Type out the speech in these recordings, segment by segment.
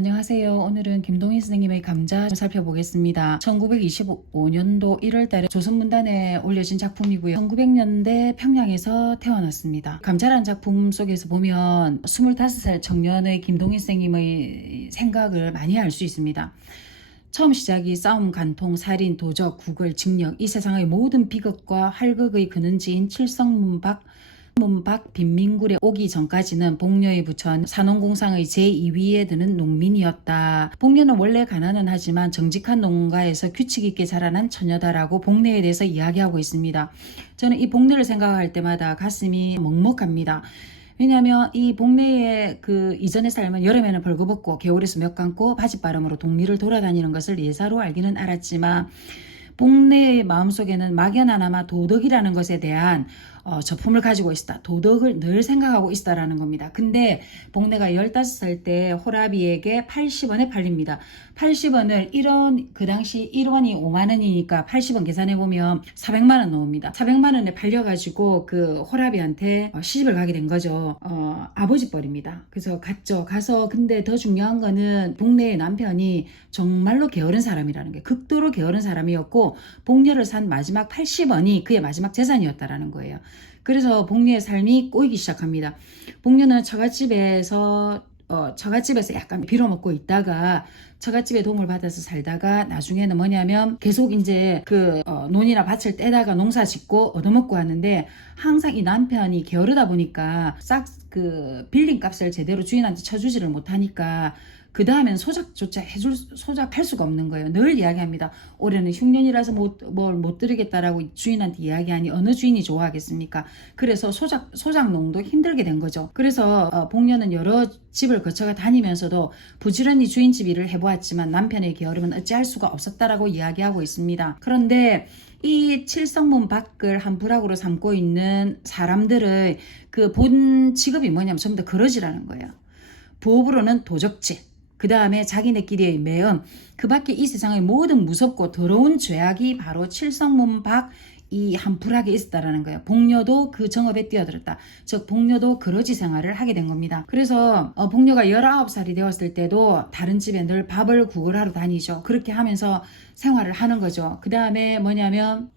안녕하세요. 오늘은 김동희 선생님의 감자 살펴보겠습니다. 1925년도 1월달에 조선문단에 올려진 작품이고요. 1900년대 평양에서 태어났습니다. 감자란 작품 속에서 보면 25살 청년의 김동희 선생님의 생각을 많이 알 수 있습니다. 처음 시작이 싸움, 간통, 살인, 도적, 구걸, 징역, 이 세상의 모든 비극과 활극의 근원지인 칠성문박 빈민굴에 오기 전까지는 복녀의 부처는 산업공상의 제2위에 드는 농민이었다. 복녀는 원래 가난은 하지만 정직한 농가에서 규칙 있게 자라난 처녀다라고 복녀에 대해서 이야기하고 있습니다. 저는 이 복녀를 생각할 때마다 가슴이 먹먹합니다. 왜냐하면 이 복내의 그 이전의 삶은 여름에는 벌거벗고 겨울에 수면 감고 바짓바람으로 동리를 돌아다니는 것을 예사로 알기는 알았지만 복내의 마음속에는 막연하나마 도덕이라는 것에 대한 저품을 가지고 있다. 도덕을 늘 생각하고 있다라는 겁니다. 근데 복내가 15살 때 호라비에게 80원에 팔립니다. 80원을 1원, 그 당시 1원이 5만원이니까 80원 계산해보면 400만원 나옵니다. 400만원에 팔려가지고 그 호라비한테 시집을 가게 된 거죠. 아버지 뻘입니다. 그래서 갔죠. 가서 근데 더 중요한 거는 복내의 남편이 정말로 게으른 사람이라는 게, 극도로 게으른 사람이었고 복녀를 산 마지막 80원이 그의 마지막 재산이었다라는 거예요. 그래서 복녀의 삶이 꼬이기 시작합니다. 복녀는 처갓집에서 약간 빌어먹고 있다가 처갓집에 도움을 받아서 살다가 나중에는 뭐냐면 계속 이제 논이나 밭을 떼다가 농사 짓고 얻어먹고 하는데, 항상 이 남편이 게으르다 보니까 싹 빌린 값을 제대로 주인한테 쳐주지를 못하니까 그 다음엔 소작조차 소작할 수가 없는 거예요. 늘 이야기합니다. 올해는 흉년이라서 못 드리겠다라고 주인한테 이야기하니 어느 주인이 좋아하겠습니까? 그래서 소작농도 힘들게 된 거죠. 그래서 복녀는 여러 집을 거쳐가 다니면서도 부지런히 주인집 일을 해보았지만 남편의 게으름은 어찌할 수가 없었다라고 이야기하고 있습니다. 그런데 이 칠성문 밖을 한 부락으로 삼고 있는 사람들의 그 본 직업이 뭐냐면 전부 다 그러지라는 거예요. 부업으로는 도적질, 그 다음에 자기네끼리의 매음, 그 밖에 이 세상의 모든 무섭고 더러운 죄악이 바로 칠성문 밖 이 한 부락에 있었다라는 거예요. 복녀도 그 정업에 뛰어들었다. 즉 복녀도 그러지 생활을 하게 된 겁니다. 그래서 복녀가 19살이 되었을 때도 다른 집에 늘 밥을 구걸하러 다니죠. 그렇게 하면서 생활을 하는 거죠. 그 다음에 뭐냐면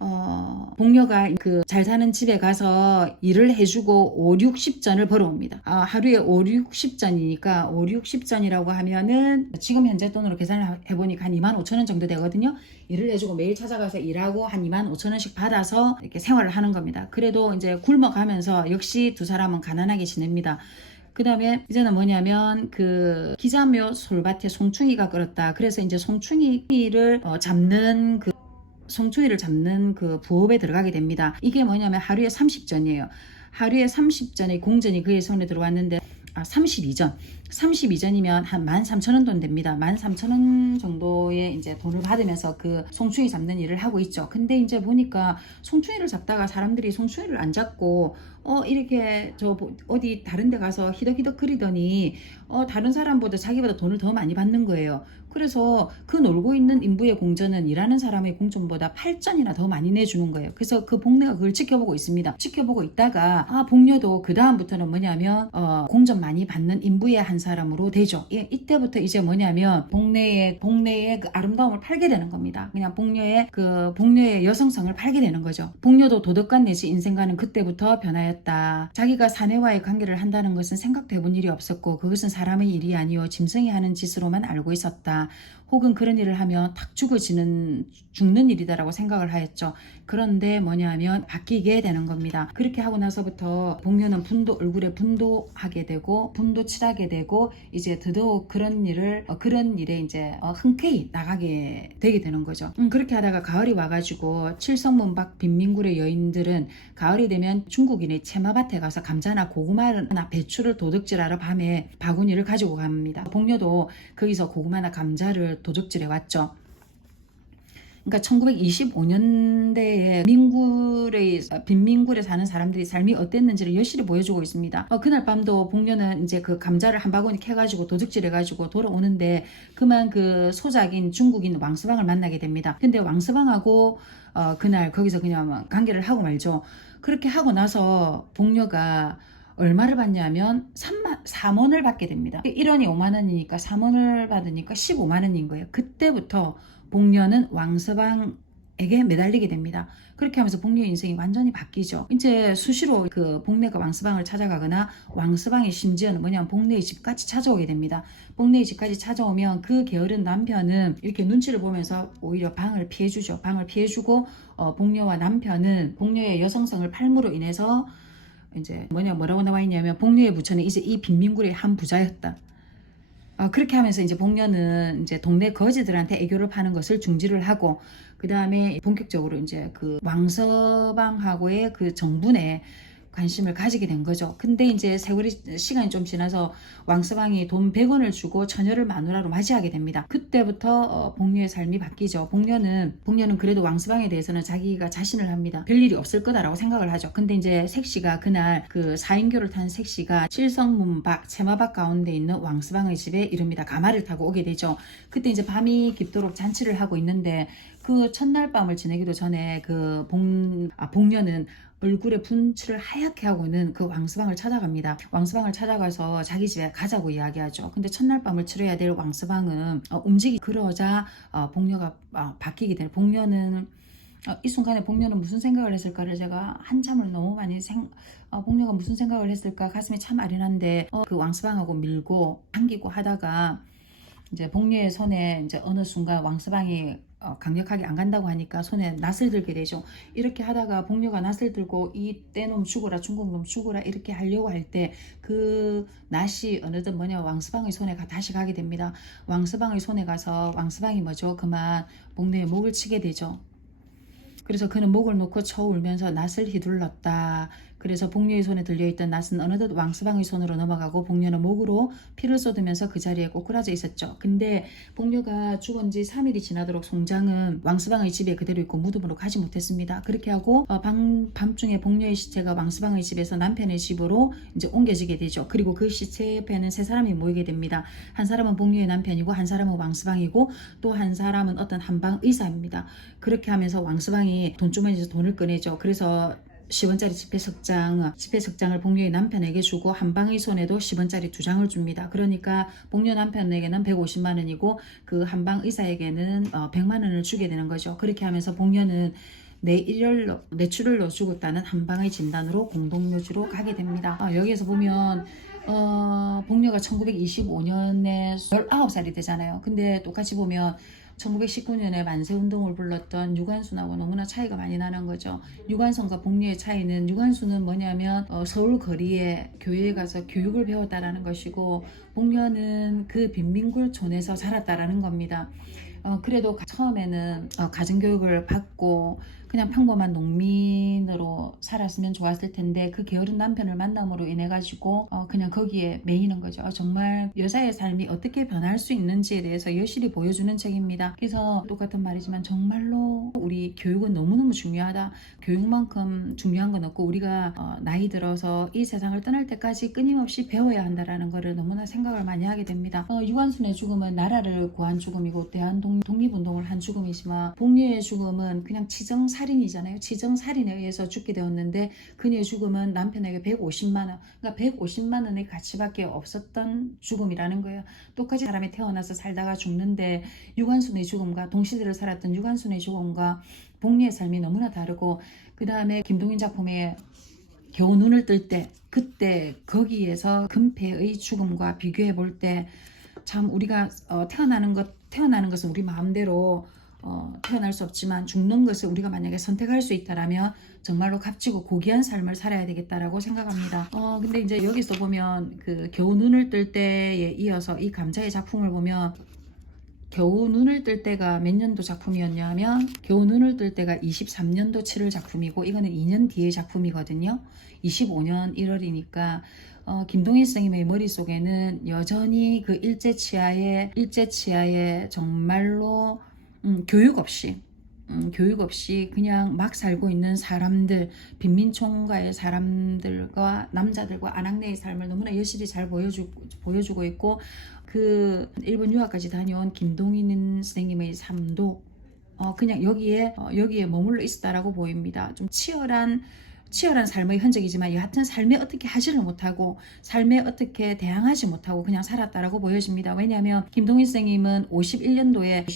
복녀가 그 잘 사는 집에 가서 일을 해주고 5, 60전을 벌어옵니다. 하루에 5, 60전이니까 5, 60전이라고 하면은 지금 현재 돈으로 계산을 해보니까 한 25,000원 정도 되거든요. 일을 해주고 매일 찾아가서 일하고 한 25,000원씩 받아서 이렇게 생활을 하는 겁니다. 그래도 이제 굶어가면서 역시 두 사람은 가난하게 지냅니다. 그 다음에 이제는 뭐냐면 그 기자묘 솔밭에 송충이가 끓었다. 그래서 이제 송충이를 잡는 그 부업에 들어가게 됩니다. 이게 뭐냐면 하루에 30전이에요. 하루에 30전의 공전이 그의 손에 들어왔는데 32전이면 한 13,000원 돈 됩니다. 13,000원 정도의 이제 돈을 받으면서 그 송충이 잡는 일을 하고 있죠. 근데 이제 보니까 송충이를 잡다가 사람들이 송충이를 안 잡고 이렇게 어디 다른 데 가서 히덕히덕 거리더니 다른 사람보다 자기보다 돈을 더 많이 받는 거예요. 그래서 그 놀고 있는 인부의 공전은 일하는 사람의 공전보다 8전이나 더 많이 내주는 거예요. 그래서 그 복녀가 그걸 지켜보고 있습니다. 지켜보고 있다가 복녀도 그 다음부터는 뭐냐면 공전 많이 받는 인부의 한 사람으로 되죠. 이때부터 이제 뭐냐면 복녀의 그 아름다움을 팔게 되는 겁니다. 그냥 복녀의 여성성을 팔게 되는 거죠. 복녀도 도덕관 내지 인생관은 그때부터 변하였다. 자기가 사내와의 관계를 한다는 것은 생각도 해본 일이 없었고 그것은 사람의 일이 아니요 짐승이 하는 짓으로만 알고 있었다. 혹은 그런 일을 하면 탁 죽는 일이다라고 생각을 하였죠. 그런데 뭐냐면 바뀌게 되는 겁니다. 그렇게 하고 나서부터 복녀는 얼굴에 분도하게 되고 분도칠하게 되고 이제 더더욱 그런 일에 이제 흔쾌히 나가게 되게 되는 거죠. 그렇게 하다가 가을이 와가지고 칠성문 밖 빈민굴의 여인들은 가을이 되면 중국인의 채마밭에 가서 감자나 고구마나 배추를 도둑질하러 밤에 바구니를 가지고 갑니다. 복녀도 거기서 고구마나 감자를 도둑질해 왔죠. 그러니까 1925년대에 빈민굴에 사는 사람들이 삶이 어땠는지를 여실히 보여주고 있습니다. 그날 밤도 복녀는 이제 그 감자를 한 바구니 캐가지고 도둑질해가지고 돌아오는데 그만 그 소작인 중국인 왕서방을 만나게 됩니다. 근데 왕서방하고 그날 거기서 그냥 관계를 하고 말죠. 그렇게 하고 나서 복녀가 얼마를 받냐면 4만원을 받게 됩니다. 1원이 5만원이니까 3원을 받으니까 15만원인 거예요. 그때부터 복녀는 왕서방에게 매달리게 됩니다. 그렇게 하면서 복녀의 인생이 완전히 바뀌죠. 이제 수시로 그 복녀가 왕서방을 찾아가거나 왕서방이 심지어는 뭐냐면 복녀의 집까지 찾아오게 됩니다. 복녀의 집까지 찾아오면 그 게으른 남편은 이렇게 눈치를 보면서 오히려 방을 피해주죠. 방을 피해주고 복녀와 남편은 복녀의 여성성을 팔므로 인해서 이제 뭐라고 나와 있냐면 복녀의 부처는 이제 이 빈민굴의 한 부자였다. 그렇게 하면서 이제 복녀는 이제 동네 거지들한테 애교를 파는 것을 중지를 하고, 그 다음에 본격적으로 이제 그 왕서방하고의 그 정분에 관심을 가지게 된 거죠. 근데 이제 시간이 좀 지나서 왕서방이 돈 100원을 주고 처녀를 마누라로 맞이하게 됩니다. 그때부터 복녀의 삶이 바뀌죠. 복녀는 그래도 왕서방에 대해서는 자기가 자신을 합니다. 별일이 없을 거다라고 생각을 하죠. 근데 이제 색시가 그날 그 4인교를 탄 색시가 칠성문 밖 채마밖 가운데 있는 왕서방의 집에 이릅니다. 가마를 타고 오게 되죠. 그때 이제 밤이 깊도록 잔치를 하고 있는데 그 첫날 밤을 지내기도 전에 그 복녀는 얼굴에 분칠을 하얗게 하고는 그 왕서방을 찾아갑니다. 왕서방을 찾아가서 자기 집에 가자고 이야기하죠. 근데 첫날 밤을 치러야 될 왕서방은 그러자 복녀가 바뀌게 되는, 복녀는 이 순간에 복녀는 무슨 생각을 했을까를 제가 한참을 너무 많이 복녀가 무슨 생각을 했을까 가슴이 참 아련한데 그 왕서방하고 밀고 당기고 하다가 이제 복녀의 손에 이제 어느 순간 왕서방이 강력하게 안 간다고 하니까 손에 낫을 들게 되죠. 이렇게 하다가 복녀가 낫을 들고 이 떼놈 죽어라, 중국놈 죽어라 이렇게 하려고 할 때 그 낫이 어느덧 왕서방의 손에 다시 가게 됩니다. 왕서방의 손에 가서 왕서방이 그만 복녀의 목을 치게 되죠. 그래서 그는 목을 놓고 쳐 울면서 낫을 휘둘렀다. 그래서 복녀의 손에 들려있던 낫은 어느덧 왕서방의 손으로 넘어가고 복녀는 목으로 피를 쏟으면서 그 자리에 꼬꾸라져 있었죠. 근데 복녀가 죽은 지 3일이 지나도록 송장은 왕서방의 집에 그대로 있고 무덤으로 가지 못했습니다. 그렇게 하고 밤중에 복녀의 시체가 왕서방의 집에서 남편의 집으로 이제 옮겨지게 되죠. 그리고 그 시체 옆에는 세 사람이 모이게 됩니다. 한 사람은 복녀의 남편이고 한 사람은 왕서방이고 또 한 사람은 어떤 한방 의사입니다. 그렇게 하면서 왕서방이 돈주머니에서 돈을 꺼내죠. 그래서 10원짜리 지폐석장을 복녀의 남편에게 주고 한방의 손에도 10원짜리 2장을 줍니다. 그러니까 복녀 남편에게는 150만 원이고 그 한방 의사에게는 100만 원을 주게 되는 거죠. 그렇게 하면서 복녀는 뇌출혈로 죽었다는 한방의 진단으로 공동묘지로 가게 됩니다. 여기에서 보면 복녀가 1925년에 19살이 되잖아요. 근데 똑같이 보면 1919년에 만세운동을 불렀던 유관순하고 너무나 차이가 많이 나는 거죠. 유관순과 복녀의 차이는, 유관순은 뭐냐면 서울 거리에 교회에 가서 교육을 배웠다라는 것이고 복녀는 그 빈민굴촌에서 자랐다라는 겁니다. 그래도 처음에는 가정교육을 받고 그냥 평범한 농민으로 살았으면 좋았을 텐데 그 게으른 남편을 만남으로 인해 가지고 그냥 거기에 매이는 거죠. 정말 여자의 삶이 어떻게 변할 수 있는지에 대해서 여실히 보여주는 책입니다. 그래서 똑같은 말이지만 정말로 우리 교육은 너무너무 중요하다. 교육만큼 중요한 건 없고 우리가 나이 들어서 이 세상을 떠날 때까지 끊임없이 배워야 한다라는 거를 너무나 생각을 많이 하게 됩니다. 유관순의 죽음은 나라를 구한 죽음이고 독립운동을 한 죽음이지만 복녀의 죽음은 그냥 치정살인이잖아요. 치정살인에 의해서 죽게 되었는데 그녀의 죽음은 남편에게 150만 원, 그러니까 150만 원의 가치밖에 없었던 죽음이라는 거예요. 똑같이 사람이 태어나서 살다가 죽는데 유관순의 죽음과 동시대를 살았던 유관순의 죽음과 복녀의 삶이 너무나 다르고, 그 다음에 김동인 작품에 겨우 눈을 뜰 때, 그때 거기에서 금패의 죽음과 비교해 볼 때 참 우리가 태어나는 것은 우리 마음대로 태어날 수 없지만 죽는 것을 우리가 만약에 선택할 수 있다라면 정말로 값지고 고귀한 삶을 살아야 되겠다라고 생각합니다. 근데 이제 여기서 보면 그 겨우 눈을 뜰 때에 이어서 이 감자의 작품을 보면 겨우 눈을 뜰 때가 몇 년도 작품이었냐 하면 겨우 눈을 뜰 때가 23년도 7월 작품이고 이거는 2년 뒤의 작품이거든요. 25년 1월이니까 김동인 선생님의 머릿속에는 여전히 그 일제치하에 정말로 교육 없이 그냥 막 살고 있는 사람들, 빈민촌가의 사람들과 남자들과 아낙네의 삶을 너무나 여실히 잘 보여주고 있고, 그 일본 유학까지 다녀온 김동인 선생님의 삶도 그냥 여기에 머물러 있었다라고 보입니다. 좀 치열한 치열한 삶의 흔적이지만 여하튼 삶에 어떻게 하지를 못하고 삶에 어떻게 대항하지 못하고 그냥 살았다라고 보여집니다. 왜냐하면 김동인 선생님은 51년도에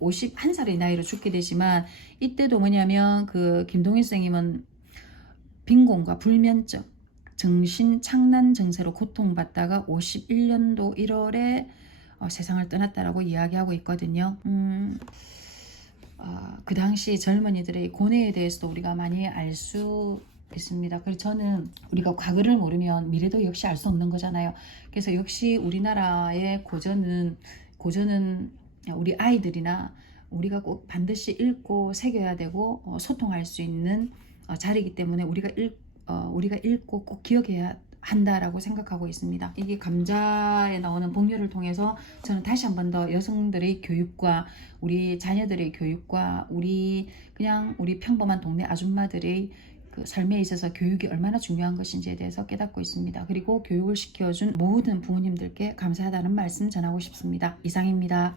51살의 나이로 죽게 되지만 이때도 뭐냐면 그 김동인 선생님은 빈곤과 불면증, 정신 착란 증세로 고통받다가 51년도 1월에 세상을 떠났다라고 이야기하고 있거든요. 그 당시 젊은이들의 고뇌에 대해서도 우리가 많이 알 수 있습니다. 그래서 저는 우리가 과거를 모르면 미래도 역시 알 수 없는 거잖아요. 그래서 역시 우리나라의 고전은 우리 아이들이나 우리가 꼭 반드시 읽고 새겨야 되고 소통할 수 있는 자리이기 때문에 우리가 읽고 꼭 기억해야 한다라고 생각하고 있습니다. 이게 감자에 나오는 복료를 통해서 저는 다시 한 번 더 여성들의 교육과 우리 자녀들의 교육과 우리 평범한 동네 아줌마들의 그 삶에 있어서 교육이 얼마나 중요한 것인지에 대해서 깨닫고 있습니다. 그리고 교육을 시켜준 모든 부모님들께 감사하다는 말씀 전하고 싶습니다. 이상입니다.